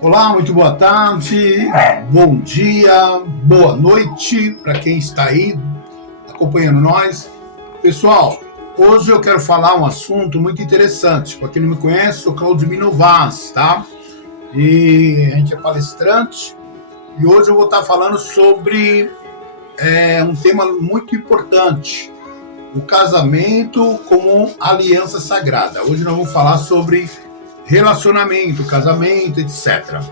Olá, muito boa tarde, bom dia, boa noite para quem está aí acompanhando nós. Pessoal, hoje eu quero falar um assunto muito interessante. Para quem não me conhece, sou Claudimino Vaz, tá? E a gente é palestrante e hoje eu vou estar falando sobre um tema muito importante, o casamento como aliança sagrada. Hoje nós vamos falar sobre relacionamento, casamento, etc.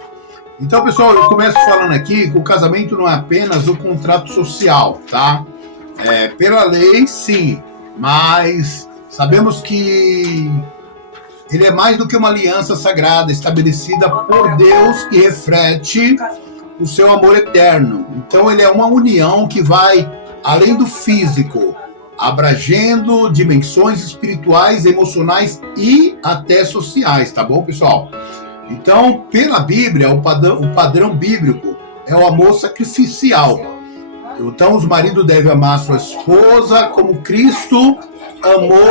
Então, pessoal, eu começo falando aqui que o casamento não é apenas o contrato social, tá? Pela lei, sim, mas sabemos que ele é mais do que uma aliança sagrada estabelecida por Deus que reflete o seu amor eterno. Então, ele é uma união que vai além do físico, abrangendo dimensões espirituais, emocionais e até sociais, tá bom, pessoal? Então, pela Bíblia, o padrão bíblico é o amor sacrificial. Então, os maridos devem amar sua esposa como Cristo amou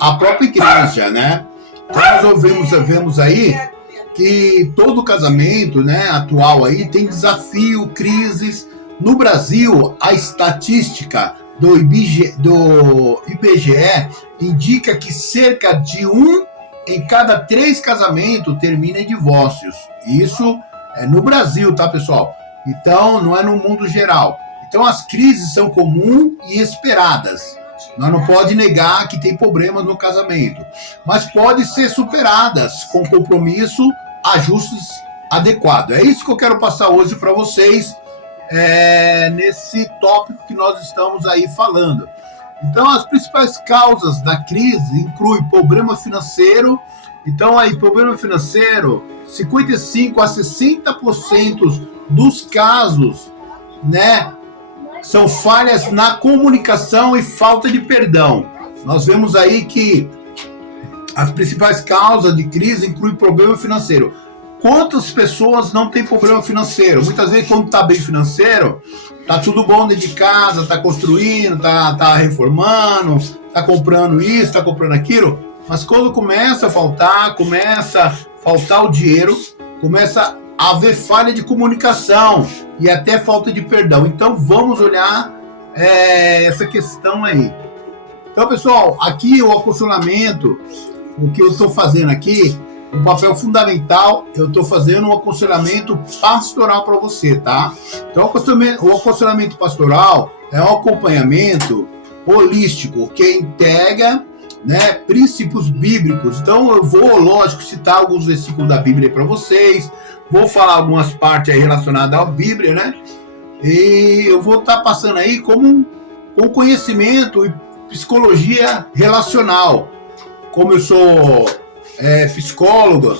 a própria igreja, né? Então, nós vemos aí que todo casamento, né, atual aí tem desafio, crises. No Brasil, a estatística do IBGE indica que cerca de 1 em cada 3 casamentos termina em divórcios. Isso é no Brasil, tá, pessoal? Então, não é no mundo geral. Então, as crises são comuns e esperadas. Nós não pode negar que tem problemas no casamento, mas pode ser superadas com compromisso, ajustes adequados. É isso que eu quero passar hoje para vocês, nesse tópico que nós estamos aí falando. Então, as principais causas da crise incluem problema financeiro. Então, aí, problema financeiro, 55% a 60% dos casos, né, são falhas na comunicação e falta de perdão. Nós vemos aí que as principais causas de crise incluem problema financeiro. Quantas pessoas não têm problema financeiro? Muitas vezes, quando está bem financeiro, tá tudo bom dentro de casa, tá construindo, tá reformando, tá comprando isso, tá comprando aquilo, mas quando começa a faltar o dinheiro, começa a haver falha de comunicação e até falta de perdão. Então, vamos olhar essa questão aí. Então, pessoal, aqui o aconselhamento, o que eu estou fazendo aqui, um papel fundamental, eu estou fazendo um aconselhamento pastoral para você, tá? Então, o aconselhamento pastoral é um acompanhamento holístico que integra, né, princípios bíblicos. Então, eu vou, lógico, citar alguns versículos da Bíblia para vocês, vou falar algumas partes aí relacionadas à Bíblia, né? E eu vou estar passando aí com conhecimento e psicologia relacional. Como eu sou psicólogo,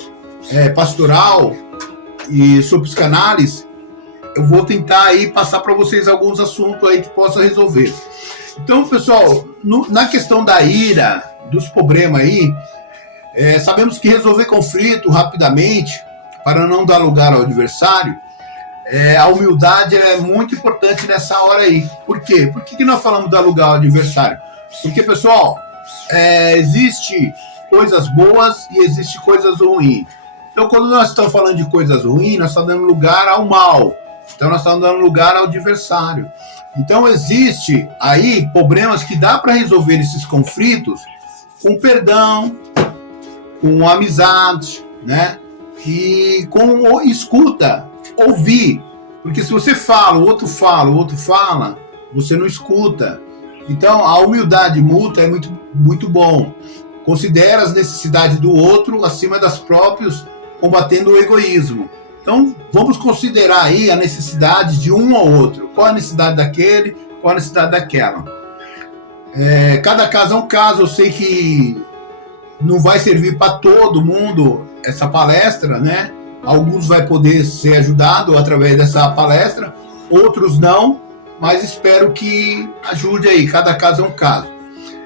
pastoral e sou psicanálise, eu vou tentar aí passar para vocês alguns assuntos aí que possam resolver. Então, pessoal, na questão da ira, dos problemas aí, sabemos que resolver conflito rapidamente, para não dar lugar ao adversário, a humildade é muito importante nessa hora aí. Por quê? Por que nós falamos dar lugar ao adversário? Porque, pessoal, existe coisas boas e existe coisas ruins. Então, quando nós estamos falando de coisas ruins, nós estamos dando lugar ao mal. Então, nós estamos dando lugar ao adversário. Então, existe aí problemas que dá para resolver esses conflitos com perdão, com amizade, né? E com escuta, ouvir. Porque se você fala, o outro fala, você não escuta. Então, a humildade mútua é muito, muito bom. Considera as necessidades do outro acima das próprias, combatendo o egoísmo. Então, vamos considerar aí a necessidade de um ou outro. Qual a necessidade daquele, qual a necessidade daquela. Cada caso é um caso. Eu sei que não vai servir para todo mundo essa palestra, né? Alguns vai poder ser ajudado através dessa palestra, outros não, mas espero que ajude aí. Cada caso é um caso.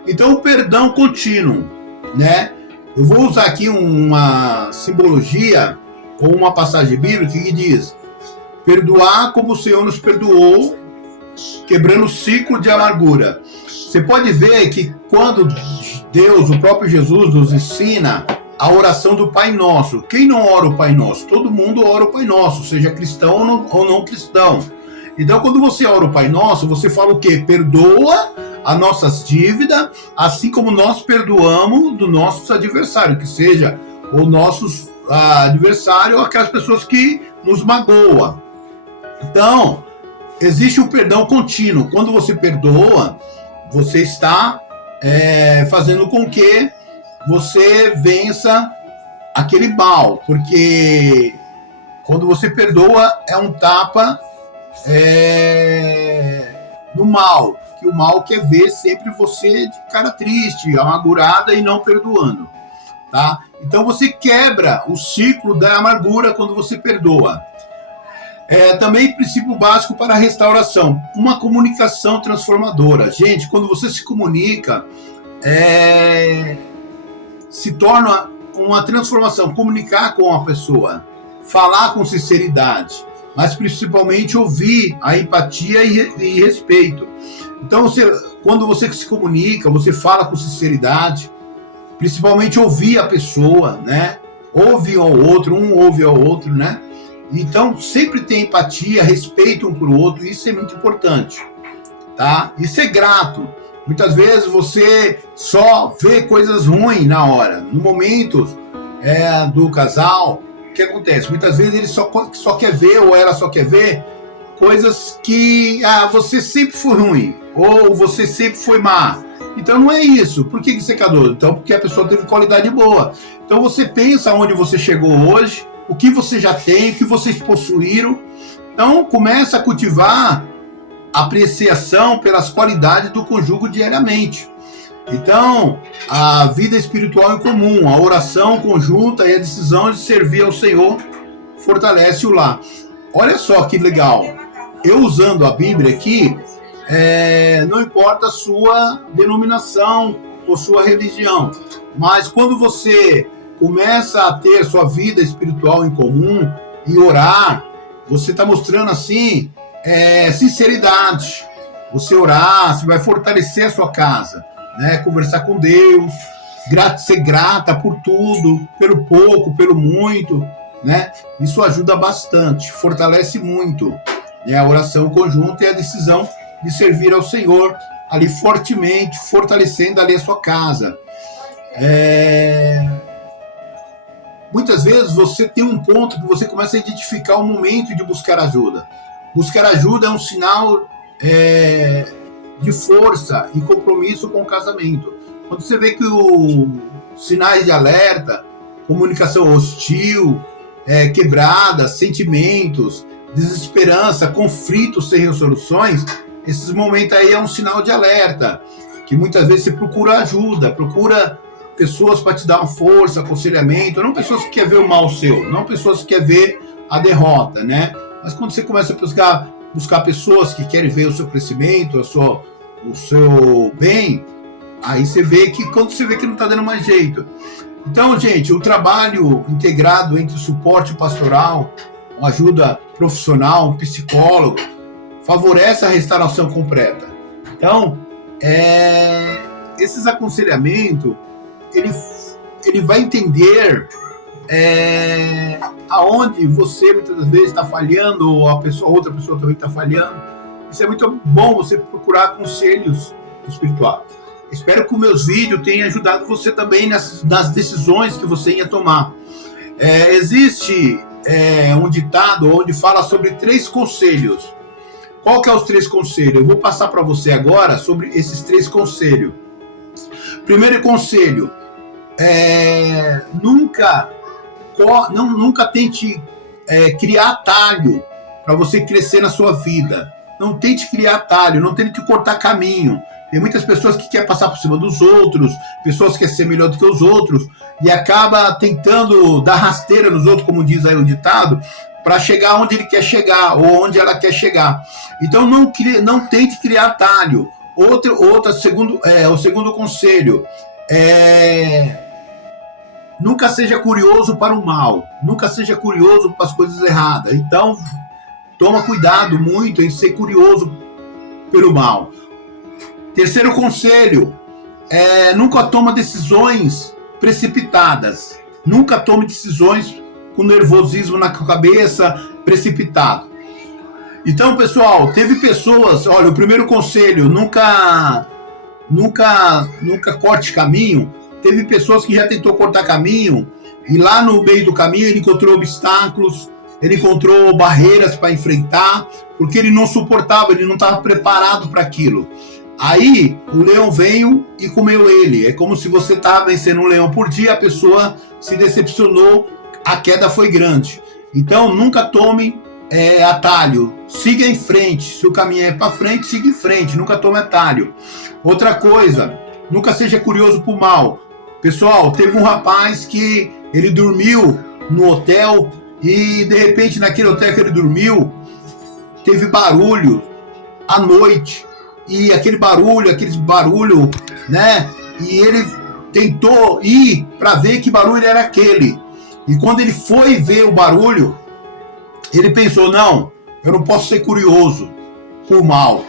Então, o perdão contínuo, né? Eu vou usar aqui uma simbologia ou uma passagem bíblica que diz: perdoar como o Senhor nos perdoou, quebrando o ciclo de amargura. Você pode ver que quando Deus, o próprio Jesus, nos ensina a oração do Pai Nosso. Quem não ora o Pai Nosso? Todo mundo ora o Pai Nosso, seja cristão ou não cristão. Então, quando você ora o Pai Nosso, você fala o quê? Perdoa as nossas dívidas, assim como nós perdoamos dos nossos adversários, que seja o nosso adversário ou aquelas pessoas que nos magoam. Então, existe um perdão contínuo. Quando você perdoa, você está fazendo com que você vença aquele mal, porque quando você perdoa é um tapa no mal, que o mal quer ver sempre você de cara triste, amargurada e não perdoando, tá? Então você quebra o ciclo da amargura quando você perdoa. Também princípio básico para a restauração, uma comunicação transformadora. Gente, quando você se comunica, se torna uma transformação, comunicar com a pessoa, falar com sinceridade, mas principalmente ouvir a empatia e respeito. Então, quando você se comunica, você fala com sinceridade, principalmente ouvir a pessoa, né? Ouve ao outro, um ouve ao outro, né? Então, sempre tem empatia, respeito um para o outro, isso é muito importante, tá? E ser grato. Muitas vezes você só vê coisas ruins na hora. No momento do casal, o que acontece? Muitas vezes ele só quer ver, ou ela só quer ver, coisas que você sempre foi ruim, ou você sempre foi má. Então não é isso. Por que você casou? Então porque a pessoa teve qualidade boa. Então você pensa onde você chegou hoje, o que você já tem, o que vocês possuíram. Então começa a cultivar apreciação pelas qualidades do cônjuge diariamente. Então, a vida espiritual em comum, a oração conjunta e a decisão de servir ao Senhor fortalece o lar. Olha só que legal. Eu usando a Bíblia aqui, não importa a sua denominação ou sua religião, mas quando você começa a ter sua vida espiritual em comum e orar, você está mostrando assim sinceridade. Você orar, você vai fortalecer a sua casa, né? Conversar com Deus, ser grata por tudo, pelo pouco, pelo muito, né? Isso ajuda bastante, fortalece muito, né? A oração conjunta e a decisão de servir ao Senhor ali fortemente, fortalecendo ali a sua casa. Muitas vezes você tem um ponto que você começa a identificar o momento de buscar ajuda. Buscar ajuda é um sinal de força e compromisso com o casamento. Quando você vê que os sinais de alerta, comunicação hostil, quebrada, sentimentos, desesperança, conflitos sem resoluções, esses momentos aí é um sinal de alerta, que muitas vezes você procura ajuda, procura pessoas para te dar uma força, aconselhamento, não pessoas que querem ver o mal seu, não pessoas que querem ver a derrota, né? Mas quando você começa a buscar pessoas que querem ver o seu crescimento, o seu bem, aí você vê que quando você vê que não está dando mais jeito. Então, gente, o trabalho integrado entre suporte pastoral, uma ajuda profissional, um psicólogo, favorece a restauração completa. Então, esses aconselhamentos, ele vai entender aonde você muitas vezes está falhando, ou outra pessoa também está falhando. Isso é muito bom, você procurar conselhos espirituais. Espero que os meus vídeos tenham ajudado você também nas decisões que você ia tomar. Existe um ditado onde fala sobre 3 conselhos. Qual que é os 3 conselhos? Eu vou passar para você agora sobre esses 3 conselhos. Primeiro conselho, nunca tente criar atalho para você crescer na sua vida. Não tente criar atalho, não tente cortar caminho. Tem muitas pessoas que querem passar por cima dos outros, pessoas que querem ser melhor do que os outros, e acaba tentando dar rasteira nos outros, como diz aí o ditado, para chegar onde ele quer chegar, ou onde ela quer chegar. Então não tente criar atalho. O segundo conselho nunca seja curioso para o mal, nunca seja curioso para as coisas erradas. Então, toma cuidado muito em ser curioso pelo mal. Terceiro conselho, nunca toma decisões precipitadas. Nunca tome decisões com nervosismo na cabeça, precipitado. Então, pessoal, teve pessoas, olha, o primeiro conselho, nunca corte caminho. Teve pessoas que já tentou cortar caminho e lá no meio do caminho ele encontrou obstáculos, ele encontrou barreiras para enfrentar, porque ele não suportava, ele não estava preparado para aquilo. Aí o leão veio e comeu ele. É como se você estava vencendo um leão por dia, a pessoa se decepcionou, a queda foi grande. Então nunca tome atalho, siga em frente. Se o caminho é para frente, siga em frente, nunca tome atalho. Outra coisa, nunca seja curioso por mal. Pessoal, teve um rapaz que ele dormiu no hotel e de repente naquele hotel que ele dormiu teve barulho à noite e aquele barulho, né? E ele tentou ir para ver que barulho era aquele. E quando ele foi ver o barulho, ele pensou, não, eu não posso ser curioso por mal.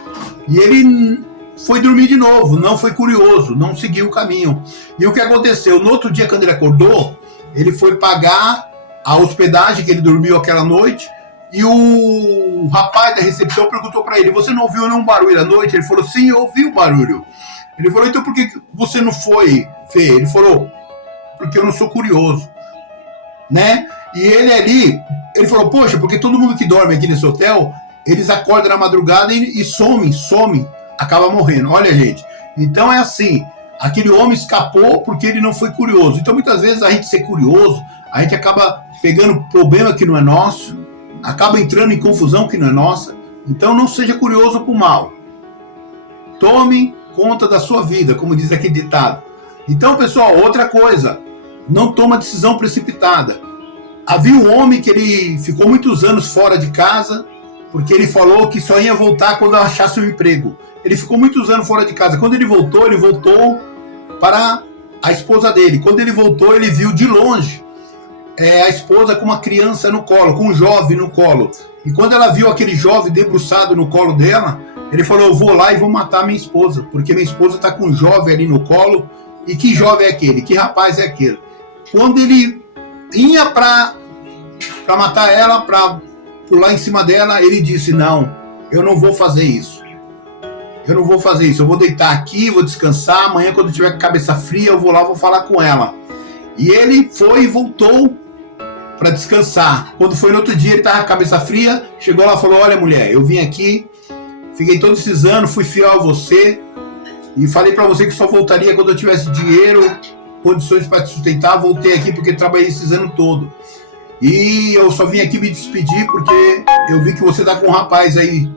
E ele foi dormir de novo, não foi curioso, não seguiu o caminho. E o que aconteceu? No outro dia, quando ele acordou, ele foi pagar a hospedagem que ele dormiu aquela noite e o rapaz da recepção perguntou para ele, você não ouviu nenhum barulho à noite? Ele falou, sim, eu ouvi o barulho. Ele falou, então por que você não foi ver? Ele falou, porque eu não sou curioso, né? E ele falou, poxa, porque todo mundo que dorme aqui nesse hotel, eles acordam na madrugada e somem, acaba morrendo. Olha, gente, então é assim, aquele homem escapou porque ele não foi curioso. Então muitas vezes a gente ser curioso, a gente acaba pegando problema que não é nosso, acaba entrando em confusão que não é nossa. Então não seja curioso por mal. Tome conta da sua vida, como diz aqui ditado. Então, pessoal, outra coisa, não toma decisão precipitada. Havia um homem que ele ficou muitos anos fora de casa, porque ele falou que só ia voltar quando achasse um emprego. Ele ficou muitos anos fora de casa. Quando ele voltou para a esposa dele. Quando ele voltou, ele viu de longe a esposa com uma criança no colo, com um jovem no colo. E quando ela viu aquele jovem debruçado no colo dela, ele falou, eu vou lá e vou matar minha esposa, porque minha esposa está com um jovem ali no colo. E que jovem é aquele? Que rapaz é aquele? Quando ele ia para matar ela, para pular em cima dela, ele disse, não, eu não vou fazer isso. Eu vou deitar aqui, vou descansar, amanhã quando eu tiver com a cabeça fria, eu vou lá, vou falar com ela. E ele foi e voltou para descansar. Quando foi no outro dia, ele estava com a cabeça fria, chegou lá e falou, olha mulher, eu vim aqui, fiquei todos esses anos, fui fiel a você, e falei para você que só voltaria quando eu tivesse dinheiro, condições para te sustentar, voltei aqui porque trabalhei esses anos todos. E eu só vim aqui me despedir porque eu vi que você tá com um rapaz aí.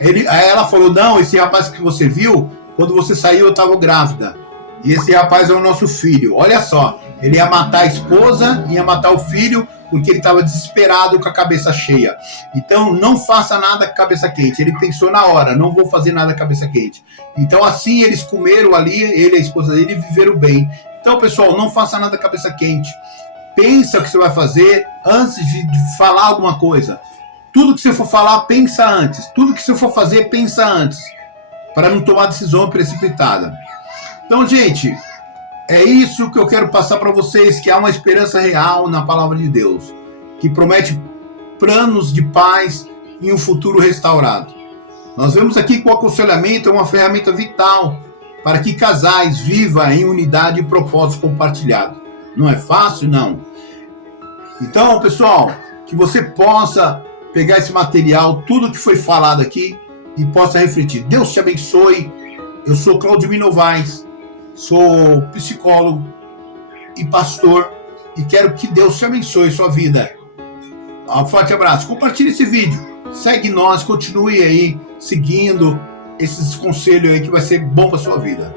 Aí ela falou, não, esse rapaz que você viu, quando você saiu eu estava grávida. E esse rapaz é o nosso filho. Olha só, ele ia matar a esposa, ia matar o filho, porque ele estava desesperado com a cabeça cheia. Então não faça nada com a cabeça quente. Ele pensou na hora, não vou fazer nada com a cabeça quente. Então assim eles comeram ali, ele e a esposa dele, e viveram bem. Então pessoal, não faça nada com a cabeça quente. Pensa o que você vai fazer antes de falar alguma coisa. Tudo que você for falar, pensa antes. Tudo que você for fazer, pensa antes. Para não tomar decisão precipitada. Então, gente, é isso que eu quero passar para vocês, que há uma esperança real na palavra de Deus, que promete planos de paz e um futuro restaurado. Nós vemos aqui que o aconselhamento é uma ferramenta vital para que casais vivam em unidade e propósito compartilhado. Não é fácil, não. Então, pessoal, que você possa pegar esse material, tudo que foi falado aqui, e possa refletir. Deus te abençoe. Eu sou Claudio Novaes, sou psicólogo e pastor, e quero que Deus te abençoe sua vida. Um forte abraço. Compartilhe esse vídeo. Segue nós, continue aí seguindo esses conselhos aí que vai ser bom para sua vida.